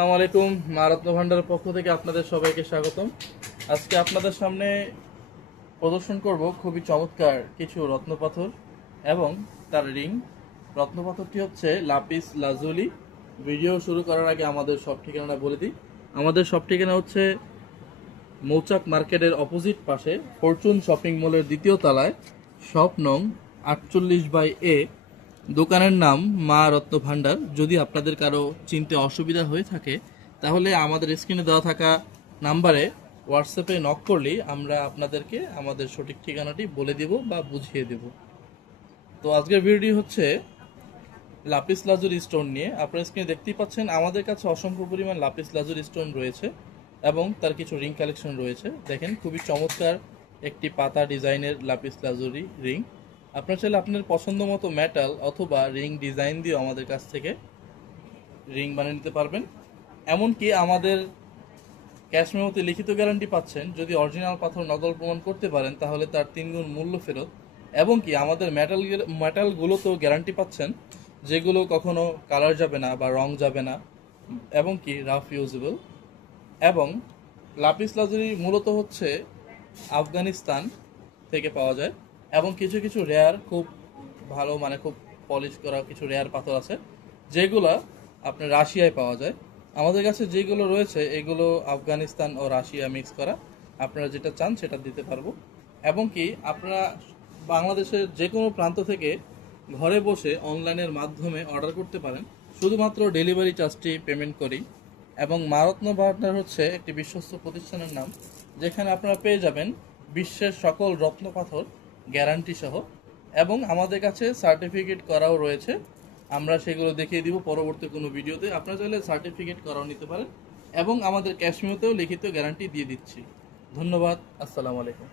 আসসালামু আলাইকুম। মা রত্ন ভান্ডারের পক্ষ থেকে আপনাদের সবাইকে স্বাগতম। আজকে আপনাদের সামনে প্রদর্শন করব খুবই চমৎকার কিছু রত্নপাথর এবং তার রিং। রত্নপাথরটি হচ্ছে লাপিস লাজুলি। ভিডিও শুরু করার আগে আমাদের সব ঠিকানা বলে দিই। আমাদের সব ঠিকানা হচ্ছে মৌচাক মার্কেটের অপোজিট পাশে ফরচুন শপিং মলের দ্বিতীয় তলায়, শপ নং 48/A। দোকানের নাম মা রত্ন ভান্ডার। যদি আপনাদের কারো চিনতে অসুবিধা হয়ে থাকে তাহলে আমাদের স্ক্রিনে দেওয়া থাকা নাম্বারে হোয়াটসঅ্যাপে নক করলেই আমরা আপনাদেরকে আমাদের সঠিক ঠিকানাটি বলে দেব বা বুঝিয়ে দেব। তো আজকের ভিডিওটি হচ্ছে লাপিস লাজুরি স্টোন নিয়ে। আপনারা স্ক্রিনে দেখতেই পাচ্ছেন আমাদের কাছে অসংখ্য পরিমাণ লাপিস লাজুরি স্টোন রয়েছে এবং তার কিছু রিং কালেকশন রয়েছে। দেখেন, খুবই চমৎকার একটি পাতা ডিজাইনের লাপিস লাজুরি রিং। আপনার চাইলে আপনার পছন্দ মতো মেটাল অথবা রিং ডিজাইন দিয়ে আমাদের কাছ থেকে রিং বানিয়ে নিতে পারবেন। এমনকি আমাদের ক্যাশ মেমোতে লিখিত গ্যারান্টি পাচ্ছেন, যদি অরিজিনাল পাথর নকল প্রমাণ করতে পারেন তাহলে তার 3 গুণ মূল্য ফেরত। এবং কি আমাদের মেটালগুলোতেও গ্যারান্টি পাচ্ছেন, যেগুলো কখনো কালার যাবে না বা রং যাবে না, এবং কি রাফ ইউজেবল। এবং লাপিস লাজুরি মূলত হচ্ছে আফগানিস্তান থেকে পাওয়া যায় এবং কিছু কিছু রেয়ার, খুব ভালো মানে খুব পলিশ করা কিছু রেয়ার পাথর আছে যেগুলো আপনার রাশিয়ায় পাওয়া যায়। আমাদের কাছে যেগুলো রয়েছে এগুলো আফগানিস্তান ও রাশিয়া মিক্স করা। আপনারা যেটা চান সেটা দিতে পারবো। এবং কি আপনারা বাংলাদেশের যে কোনো প্রান্ত থেকে ঘরে বসে অনলাইনের মাধ্যমে অর্ডার করতে পারেন, শুধুমাত্র ডেলিভারি চার্জটি পেমেন্ট করি। এবং মা রত্ন ভান্ডার হচ্ছে একটি বিশ্বস্ত প্রতিষ্ঠানের নাম, যেখানে আপনারা পেয়ে যাবেন বিশ্বের সকল রত্ন পাথর গ্যারান্টি সহ। এবং আমাদের কাছে সার্টিফিকেট করাও রয়েছে, আমরা সেগুলো দেখিয়ে দিব পরবর্তী কোনো ভিডিওতে। আপনারা চাইলে সার্টিফিকেট করাও নিতে পারেন এবং আমাদের ক্যাশ মেমোতেও লিখিত গ্যারান্টি দিয়ে দিচ্ছি। ধন্যবাদ। আসসালামু আলাইকুম।